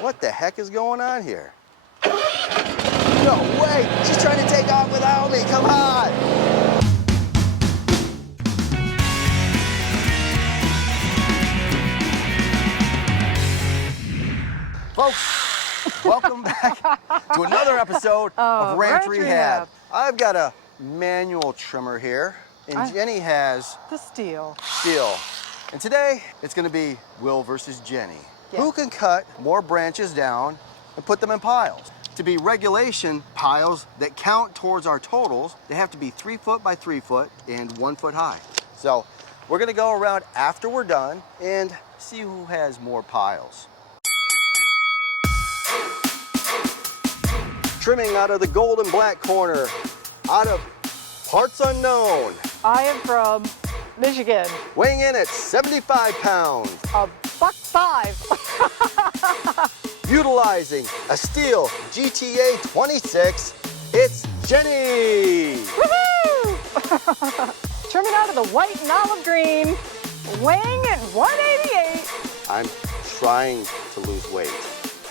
What the heck is going on here? No way! She's trying to take off without me. Come on! Folks, welcome back to another episode of Ranch Rehab. I've got a manual trimmer here, and Jenny has the steel. And today, it's gonna be Will versus Jenny. Yeah. Who can cut more branches down and put them in piles? To be regulation piles that count towards our totals, they have to be 3 foot by 3 foot and 1 foot high. So we're gonna go around after we're done and see who has more piles. Trimming out of the gold and black corner, out of parts unknown. I am from Michigan. Weighing in at 75 pounds. $1.05. Utilizing a steel GTA 26, it's Jenny! Woohoo! Trimming out of the white and olive green, weighing at 188. I'm trying to lose weight.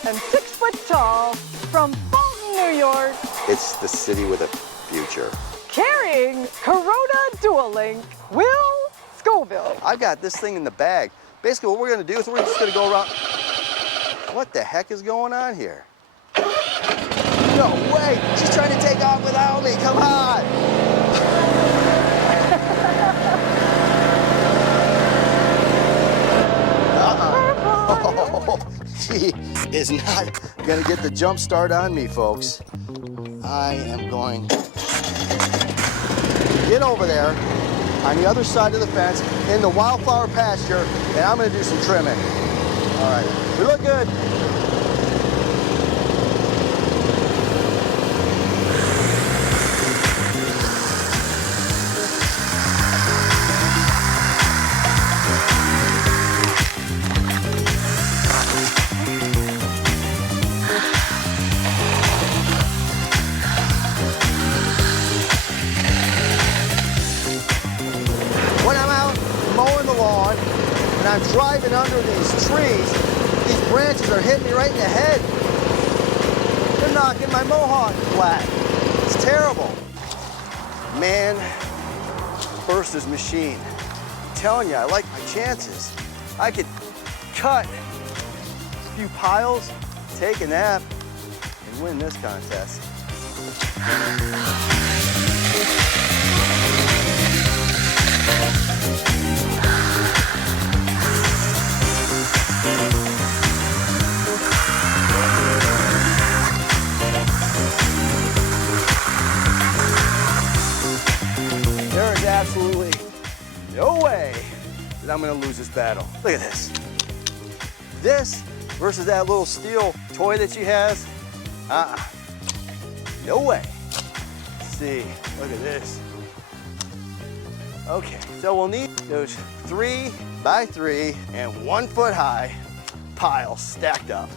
And 6 foot tall, from Fulton, New York. It's the city with a future. Carrying Corona Dual Link, Will Scoville. I got this thing in the bag. Basically what we're gonna do is we're just gonna go around. What the heck is going on here? No way! She's trying to take off without me. Come on! Oh, she is not gonna get the jump start on me, folks. I am going to get over there on the other side of the fence in the wildflower pasture, and I'm gonna do some trimming. All right, we look good. When I'm out mowing the lawn and I'm driving under these trees, these branches are hitting me right in the head. They're knocking my mohawk flat. It's terrible. Man versus machine. I'm telling you, I like my chances. I could cut a few piles, take a nap, and win this contest. There is absolutely no way that I'm gonna lose this battle. Look at this. This versus that little steel toy that she has. No way. Let's see, look at this. Okay, so we'll need those 3 by 3 and 1 foot high piles stacked up.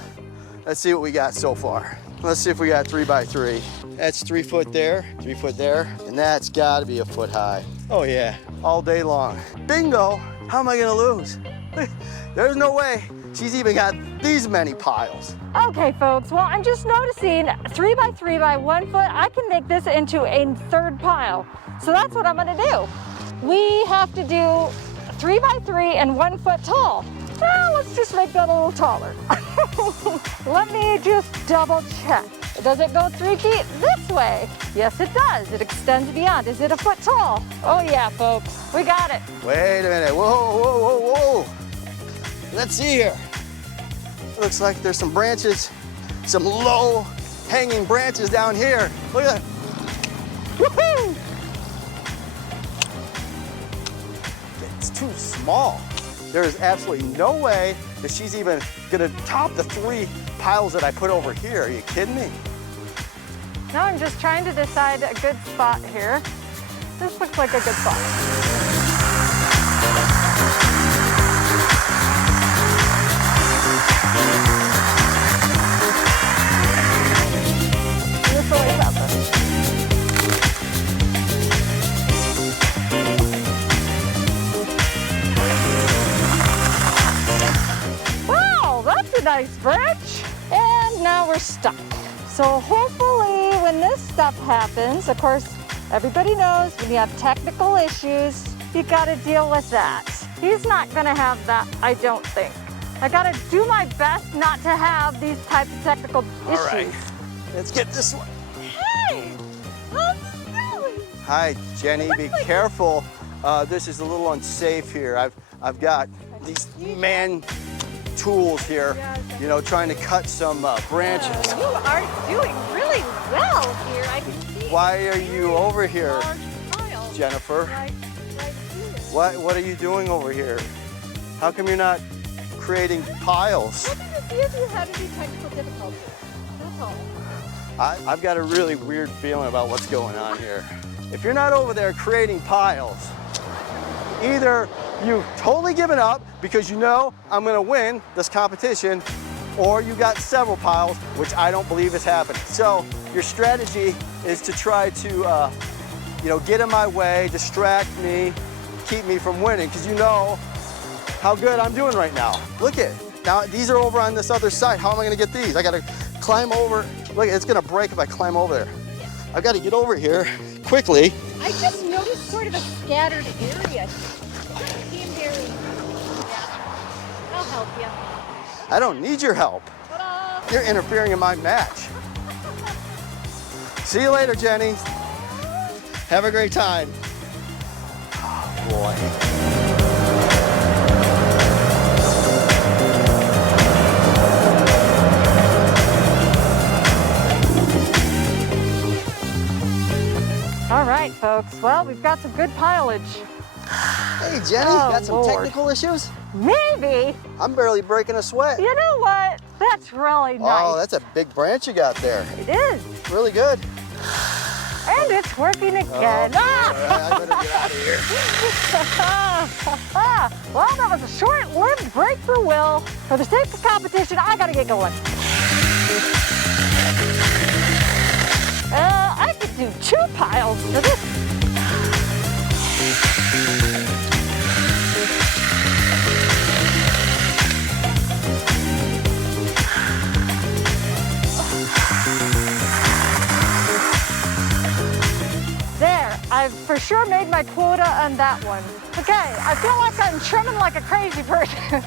Let's see what we got so far. Let's see if we got 3 by 3. That's 3 foot there, 3 foot there, and that's gotta be a foot high. Oh yeah, all day long. Bingo, how am I gonna lose? There's no way she's even got these many piles. Okay, folks, well, I'm just noticing 3 by 3 by 1 foot, I can make this into a 3rd pile. So that's what I'm gonna do. We have to do 3 by 3 and 1 foot tall. Well, let's just make that a little taller. Let me just double check. Does it go 3 feet this way? Yes, it does. It extends beyond. Is it a foot tall? Oh yeah, folks, we got it. Wait a minute, whoa, whoa, whoa, whoa. Let's see here. Looks like there's some branches, some low hanging branches down here. Look at that. Woohoo! It's too small. There is absolutely no way that she's even gonna top the 3 piles that I put over here. Are you kidding me? Now I'm just trying to decide a good spot here. This looks like a good spot. This way is up. Wow, that's a nice branch. now we're stuck. So hopefully when this stuff happens, of course, everybody knows when you have technical issues, you gotta deal with that. He's not gonna have that, I don't think. I gotta do my best not to have these types of technical issues. All right, let's get this one. Hey, how's it going? Hi, Jenny, be careful. This is a little unsafe here. I've got these man tools here, you know, trying to cut some branches. You are doing really well here, I can see. Why are you over here, Large pile Jennifer? right here. What are you doing over here? How come you're not creating piles? Looking to see if you had any technical difficulties. That's all. I've got a really weird feeling about what's going on here. If you're not over there creating piles, either you've totally given up because you know I'm gonna win this competition, or you got several piles, which I don't believe is happening. So your strategy is to try to, you know, get in my way, distract me, keep me from winning, because you know how good I'm doing right now. Look at, now these are over on this other side. How am I gonna get these? I gotta climb over. Look, it's gonna break if I climb over there. I've gotta get over here quickly. I just noticed sort of a scattered area. Team Harry. Yeah. I'll help you. I don't need your help. Ta-da! You're interfering in my match. See you later, Jenny. Have a great time. Oh, boy. All right, folks. Well, we've got some good pileage. Hey, Jenny, Oh, got some Lord. technical issues? Maybe. I'm barely breaking a sweat. You know what? That's really nice. Oh, that's a big branch you got there. It is. Really good. And it's working again. Oh, I better get out of here. Well, that was a short-lived break for Will. For the sake of competition, I gotta get going. I could do 2 piles for this. There, I've for sure made my quota on that one. Okay, I feel like I'm trimming like a crazy person.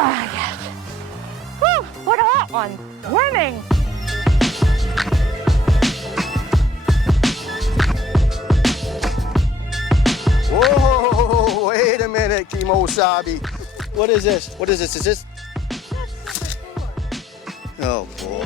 Ah, yes. Whew, look at that one. Winning. Whoa, wait a minute, Kimosabi. What is this? What is this? Is this? Oh, boy.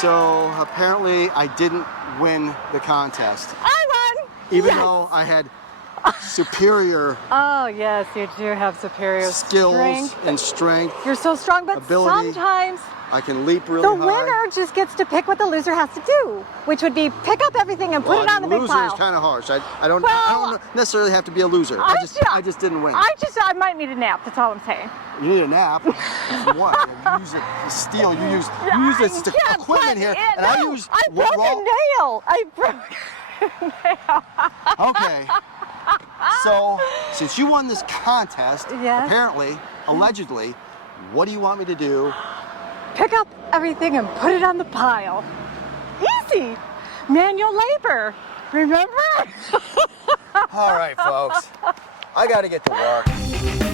So apparently I didn't win the contest, I won. even Yes. though I had superior Oh, yes, you do have superior skills strength. and strength. You're so strong, but ability. sometimes I can leap really the high. winner just gets to pick what the loser has to do, which would be pick up everything and put Well, it on the big loser pile. is kind of harsh. I don't Well, necessarily have to be a loser. I just didn't win. I might need a nap. That's all I'm saying. You need a nap. What? You use it to steal. You use this Yeah, equipment but here, it- and I no, use I broke a nail. I broke a nail. Okay. So, since you won this contest, Yes. apparently, allegedly, what do you want me to do? Pick up everything and put it on the pile. Easy. Manual labor. Remember? All right, folks. I got to get to work.